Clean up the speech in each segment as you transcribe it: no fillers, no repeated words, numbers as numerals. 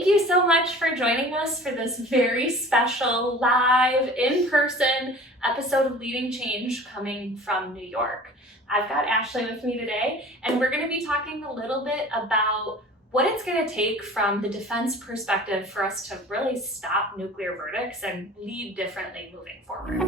Thank you so much for joining us for this very special live in-person episode of Leading Change coming from New York. I've got Ashley with me today, and we're going to be talking a little bit about what it's going to take from the defense perspective for us to really stop nuclear verdicts and lead differently moving forward.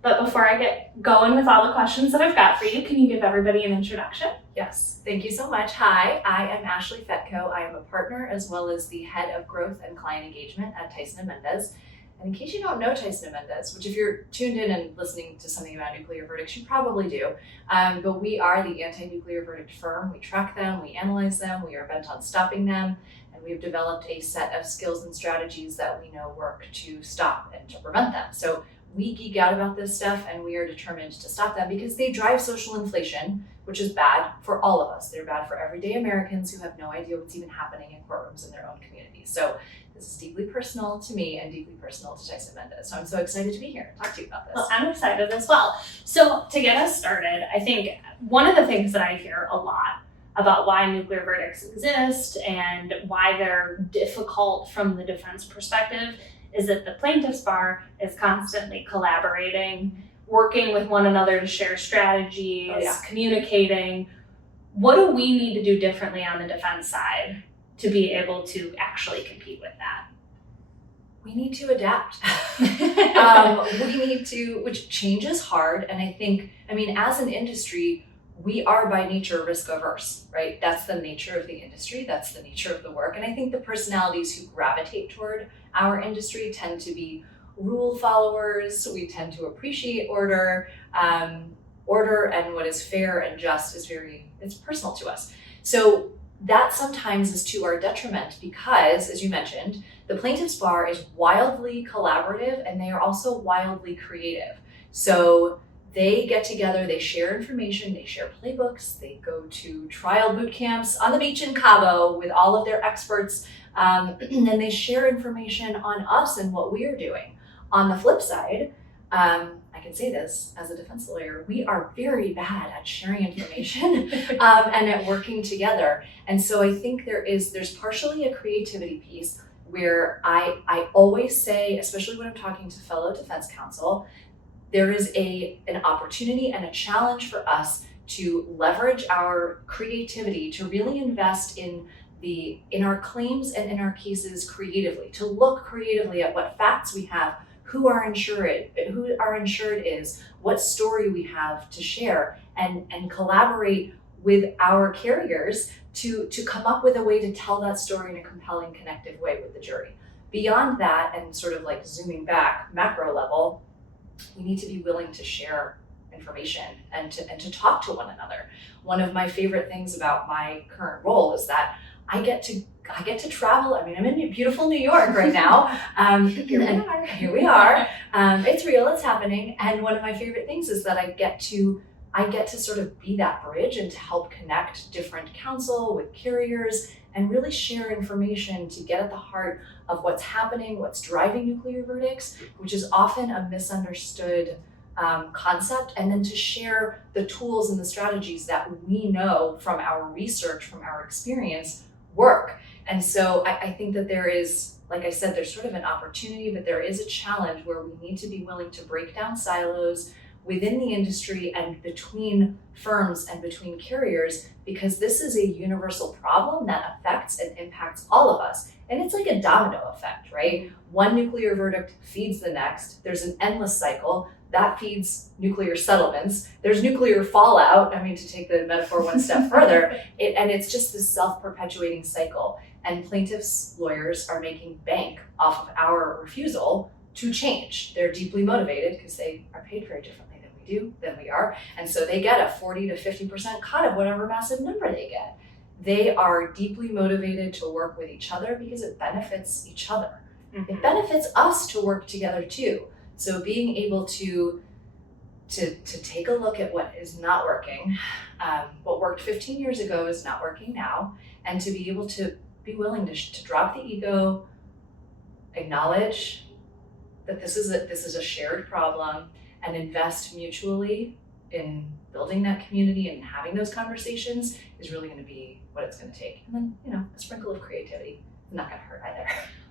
But before I get going with all the questions that I've got for you, can you give everybody an introduction? Yes, thank you so much. Hi, I am Ashley Fetko. I am a partner as well as the head of growth and client engagement at Tyson Mendes. And in case you don't know Tyson Mendes, which if you're tuned in and listening to something about nuclear verdicts, you probably do. But we are the anti-nuclear verdict firm. We track them, we analyze them, we are bent on stopping them, and we've developed a set of skills and strategies that we know work to stop and to prevent them. So we geek out about this stuff and we are determined to stop them because they drive social inflation, which is bad for all of us. They're bad for everyday Americans who have no idea what's even happening in courtrooms in their own communities. So this is deeply personal to me and deeply personal to Tyson Mendes. So I'm so excited to be here and talk to you about this. Well, I'm excited as well. So to get us started, I think one of the things that I hear a lot about why nuclear verdicts exist and why they're difficult from the defense perspective is that the plaintiff's bar is constantly collaborating, working with one another to share strategies, communicating. What do we need to do differently on the defense side to be able to actually compete with that? We need to adapt. We need to, which change is hard. And I think, as an industry, we are by nature risk averse, right? That's the nature of the industry. That's the nature of the work. And I think the personalities who gravitate toward our industry tend to be rule followers. We tend to appreciate order. Order and what is fair and just it's personal to us. So that sometimes is to our detriment because, as you mentioned, the plaintiff's bar is wildly collaborative and they are also wildly creative. So they get together, they share information, they share playbooks, they go to trial boot camps on the beach in Cabo with all of their experts, and then they share information on us and what we are doing. On the flip side, I can say this as a defense lawyer, we are very bad at sharing information and at working together. And so I think there's partially a creativity piece where I always say, especially when I'm talking to fellow defense counsel, there is an opportunity and a challenge for us to leverage our creativity to really invest in our claims and in our cases creatively, to look creatively at what facts we have, who our insured is, what story we have to share, and collaborate with our carriers to come up with a way to tell that story in a compelling, connective way with the jury. Beyond that, and sort of like zooming back macro level, we need to be willing to share information and to talk to one another. One of my favorite things about my current role is that I get to travel. I'm in beautiful New York right now. Here we are. It's real, it's happening. And one of my favorite things is that I get to sort of be that bridge and to help connect different counsel with carriers and really share information to get at the heart of what's happening, what's driving nuclear verdicts, which is often a misunderstood concept, and then to share the tools and the strategies that we know from our research, from our experience, work. And so I think that there is, like I said, there's sort of an opportunity, but there is a challenge where we need to be willing to break down silos within the industry and between firms and between carriers, because this is a universal problem that affects and impacts all of us. And it's like a domino effect, right? One nuclear verdict feeds the next. There's an endless cycle that feeds nuclear settlements. There's nuclear fallout. To take the metaphor one step further, and it's just this self-perpetuating cycle. And plaintiffs' lawyers are making bank off of our refusal to change. They're deeply motivated because they are paid very differently than we are. And so they get a 40 to 50% cut of whatever massive number they get. They are deeply motivated to work with each other because it benefits each other. Mm-hmm. It benefits us to work together too. So being able to take a look at what is not working, what worked 15 years ago is not working now, and to be able to be willing to drop the ego, acknowledge that this is a shared problem, and invest mutually in building that community and having those conversations is really going to be what it's going to take. And then, you know, a sprinkle of creativity is not going to hurt either.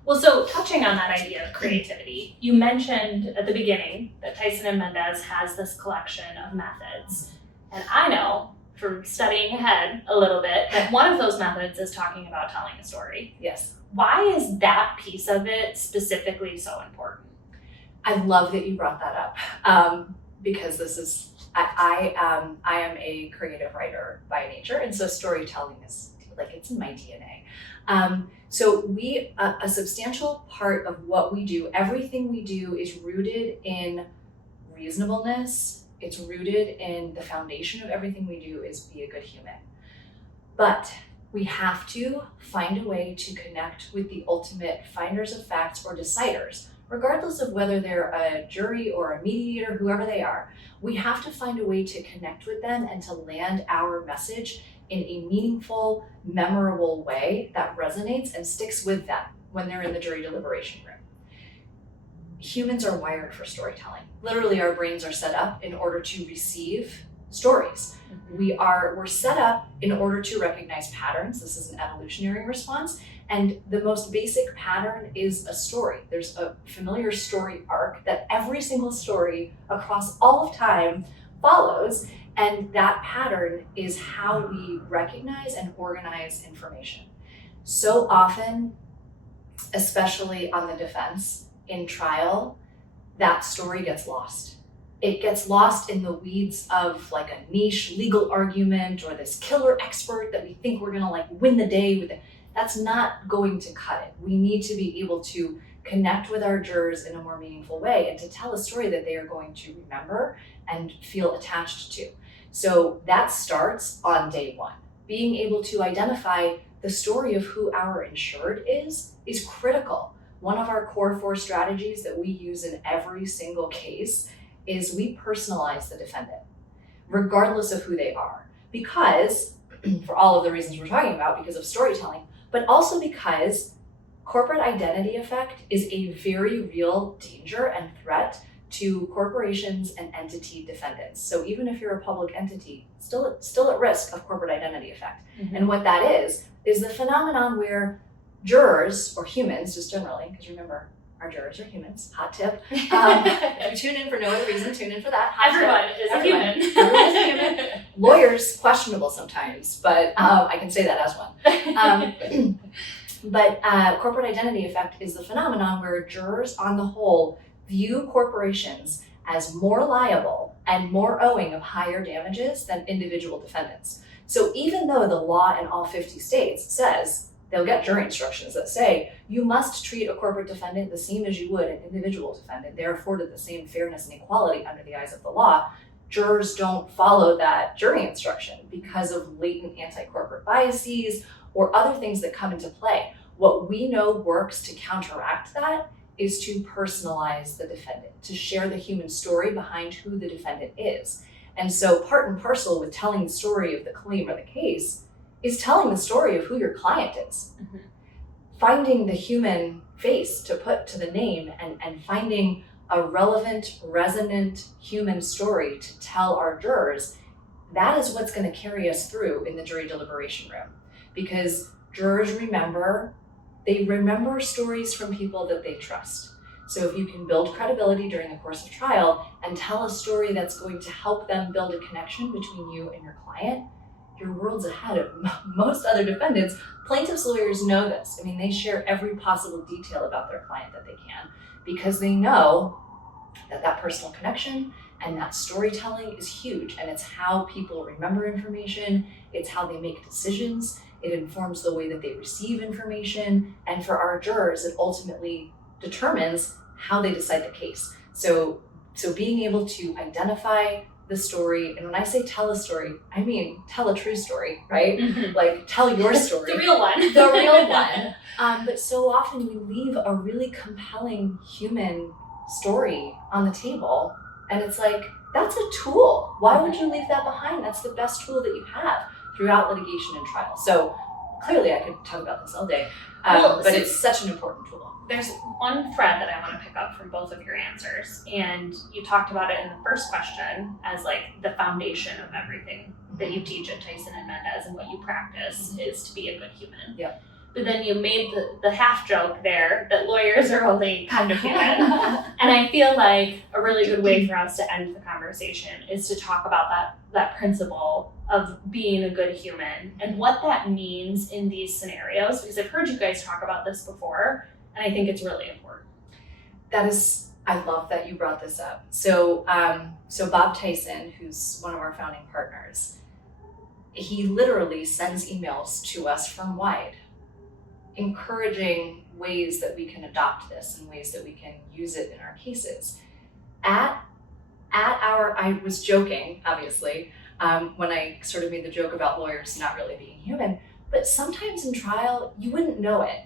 Well, so touching on that idea of creativity, you mentioned at the beginning that Tyson Mendes has this collection of methods. And I know from studying ahead a little bit that one of those methods is talking about telling a story. Yes. Why is that piece of it specifically so important? I love that you brought that up, because this is, I am a creative writer by nature, and so storytelling is like, it's in my DNA. So a substantial part of what we do, everything we do is rooted in reasonableness. It's rooted in the foundation of everything we do is be a good human. But we have to find a way to connect with the ultimate finders of facts or deciders, regardless of whether they're a jury or a mediator, whoever they are. We have to find a way to connect with them and to land our message in a meaningful, memorable way that resonates and sticks with them when they're in the jury deliberation room. Humans are wired for storytelling. Literally, our brains are set up in order to receive stories. We're set up in order to recognize patterns. This is an evolutionary response. And the most basic pattern is a story. There's a familiar story arc that every single story across all of time follows. And that pattern is how we recognize and organize information. So often, especially on the defense, in trial, that story gets lost. It gets lost in the weeds of like a niche legal argument or this killer expert that we think we're gonna like win the day with. That's not going to cut it. We need to be able to connect with our jurors in a more meaningful way and to tell a story that they are going to remember and feel attached to. So that starts on day one. Being able to identify the story of who our insured is critical. One of our core 4 strategies that we use in every single case is we personalize the defendant, regardless of who they are. Because, for all of the reasons we're talking about, because of storytelling, but also because corporate identity effect is a very real danger and threat to corporations and entity defendants. So even if you're a public entity, still at risk of corporate identity effect. Mm-hmm. And what that is the phenomenon where jurors, or humans just generally, because remember, our jurors are humans, hot tip. If you tune in for no other reason, tune in for that. Everyone is a human. Everyone is a human. Lawyers, questionable sometimes, but I can say that as one. But corporate identity effect is the phenomenon where jurors on the whole view corporations as more liable and more owing of higher damages than individual defendants. So even though the law in all 50 states says, they'll get jury instructions that say, you must treat a corporate defendant the same as you would an individual defendant. They're afforded the same fairness and equality under the eyes of the law. Jurors don't follow that jury instruction because of latent anti-corporate biases or other things that come into play. What we know works to counteract that is to personalize the defendant, to share the human story behind who the defendant is. And so part and parcel with telling the story of the claim or the case is telling the story of who your client is. Mm-hmm. Finding the human face to put to the name and finding a relevant, resonant human story to tell our jurors, that is what's going to carry us through in the jury deliberation room. Because jurors remember stories from people that they trust. So if you can build credibility during the course of trial and tell a story that's going to help them build a connection between you and your client, you're worlds ahead of most other defendants. Plaintiffs' lawyers know this. I mean, they share every possible detail about their client that they can because they know that personal connection and that storytelling is huge. And it's how people remember information. It's how they make decisions. It informs the way that they receive information. And for our jurors, it ultimately determines how they decide the case. So being able to identify the story, and when I say tell a story, I mean tell a true story, right? Mm-hmm. Like tell your story. The real one. The real one. But so often we leave a really compelling human story on the table, and it's like, that's a tool. Why would you leave that behind? That's the best tool that you have throughout litigation and trial. So clearly I could talk about this all day, Well, but so- it's such an important tool. There's one thread that I want to pick up from both of your answers, and you talked about it in the first question as like the foundation of everything that you teach at Tyson and Mendes and what you practice is to be a good human. Yep. But then you made the half joke there that lawyers are only kind of human. And I feel like a really good way for us to end the conversation is to talk about that principle of being a good human and what that means in these scenarios, because I've heard you guys talk about this before, and I think it's really important. I love that you brought this up. So Bob Tyson, who's one of our founding partners, he literally sends emails to us firm-wide, encouraging ways that we can adopt this and ways that we can use it in our cases. I was joking, obviously, when I sort of made the joke about lawyers not really being human, but sometimes in trial, you wouldn't know it.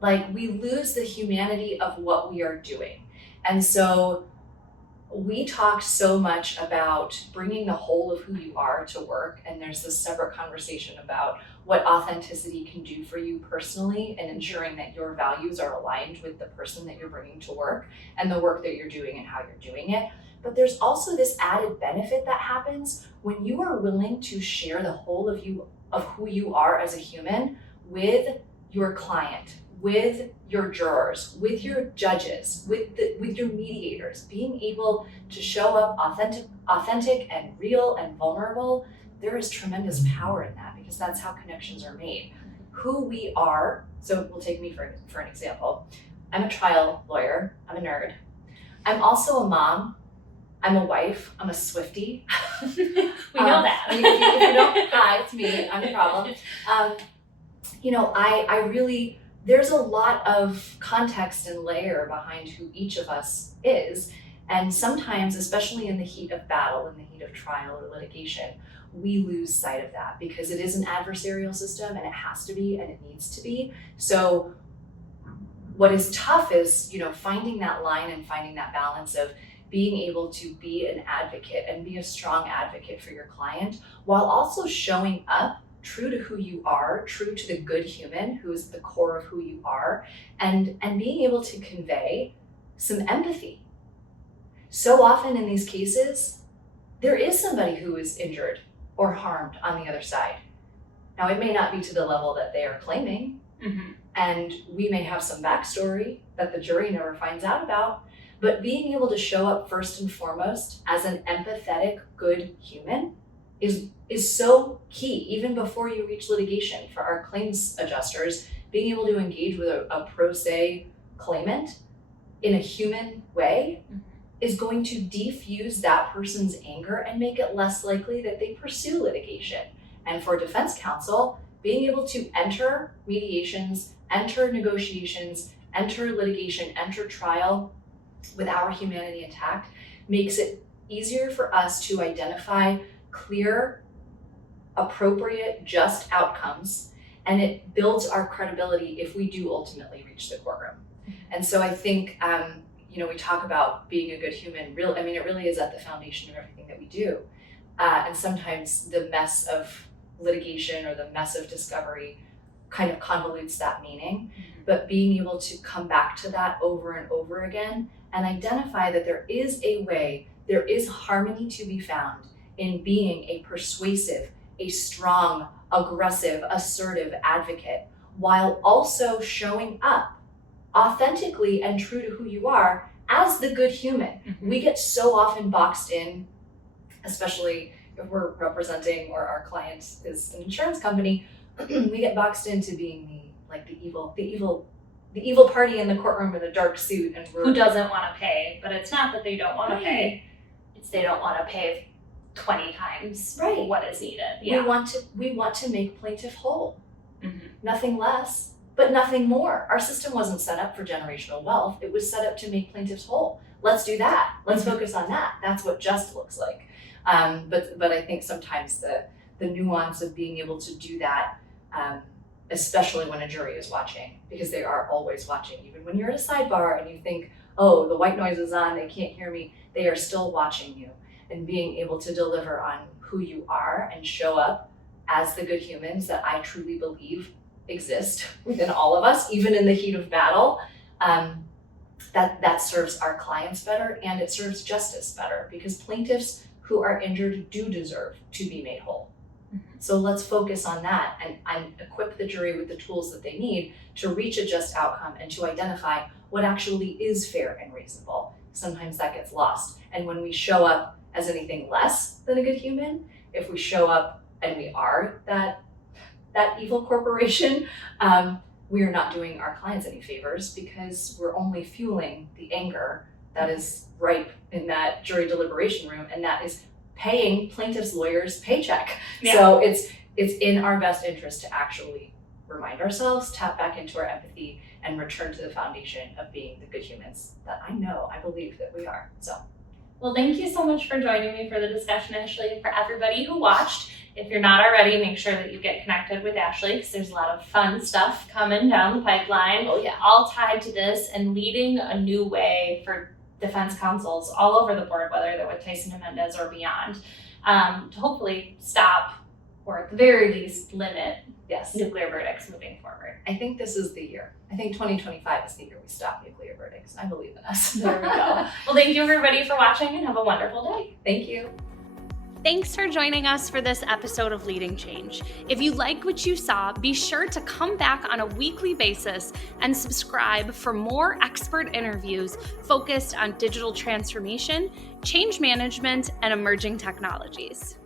Like, we lose the humanity of what we are doing. And so we talked so much about bringing the whole of who you are to work, and there's this separate conversation about what authenticity can do for you personally and ensuring that your values are aligned with the person that you're bringing to work and the work that you're doing and how you're doing it. But there's also this added benefit that happens when you are willing to share the whole of you, of who you are as a human, with your client, with your jurors, with your judges, with your mediators. Being able to show up authentic and real and vulnerable, there is tremendous power in that, because that's how connections are made. Who we are, so we'll take me for an example. I'm a trial lawyer, I'm a nerd. I'm also a mom, I'm a wife, I'm a Swiftie. We know that. If you don't, hi, it's me, I'm the problem. I really, there's a lot of context and layer behind who each of us is. And sometimes, especially in the heat of battle, in the heat of trial or litigation, we lose sight of that because it is an adversarial system and it has to be and it needs to be. So what is tough is, finding that line and finding that balance of being able to be an advocate and be a strong advocate for your client while also showing up true to who you are, true to the good human who is the core of who you are, and being able to convey some empathy. So often in these cases, there is somebody who is injured or harmed on the other side. Now, it may not be to the level that they are claiming, and we may have some backstory that the jury never finds out about, but being able to show up first and foremost as an empathetic, good human is so key, even before you reach litigation. For our claims adjusters, being able to engage with a pro se claimant in a human way is going to defuse that person's anger and make it less likely that they pursue litigation. And for defense counsel, being able to enter mediations, enter negotiations, enter litigation, enter trial with our humanity intact makes it easier for us to identify clear, appropriate, just outcomes, and it builds our credibility if we do ultimately reach the courtroom. And so I think, we talk about being a good human. It really is at the foundation of everything that we do. And sometimes the mess of litigation or the mess of discovery kind of convolutes that meaning. But being able to come back to that over and over again and identify that there is a way, there is harmony to be found in being a persuasive, a strong, aggressive, assertive advocate, while also showing up authentically and true to who you are as the good human. We get so often boxed in, especially if we're representing or our client is an insurance company, we get boxed into being the evil party in the courtroom in a dark suit, and who doesn't want to pay. But it's not that they don't want to pay, it's they don't want to pay 20 times what is needed. We want to make plaintiff whole. Nothing less, but nothing more. Our system wasn't set up for generational wealth. It was set up to make plaintiffs whole. Let's do that. Let's focus on that. That's what just looks like. But I think sometimes the nuance of being able to do that, especially when a jury is watching, because they are always watching. Even when you're at a sidebar and you think, oh, the white noise is on, they can't hear me, they are still watching you. And being able to deliver on who you are and show up as the good humans that I truly believe exist within all of us, even in the heat of battle, that serves our clients better, and it serves justice better, because plaintiffs who are injured do deserve to be made whole. So let's focus on that and equip the jury with the tools that they need to reach a just outcome and to identify what actually is fair and reasonable. Sometimes that gets lost. And when we show up as anything less than a good human, if we show up and we are that evil corporation, we are not doing our clients any favors, because we're only fueling the anger that is ripe in that jury deliberation room, and that is paying plaintiffs' lawyers' paycheck. Yeah. So it's in our best interest to actually remind ourselves, tap back into our empathy, and return to the foundation of being the good humans that I believe that we are. So, well, thank you so much for joining me for the discussion, Ashley. And for everybody who watched, if you're not already, make sure that you get connected with Ashley, because there's a lot of fun stuff coming down the pipeline. oh yeah, All tied to this and leading a new way for defense counsels all over the board, whether they're with Tyson Mendes or beyond, to hopefully stop, or at the very least limit, nuclear verdicts moving forward. I think this is the year. I think 2025 is the year we stop nuclear verdicts. I believe in us. There we go. Well, thank you everybody for watching, and have a wonderful day. Thank you. Thanks for joining us for this episode of Leading Change. If you like what you saw, be sure to come back on a weekly basis and subscribe for more expert interviews focused on digital transformation, change management, and emerging technologies.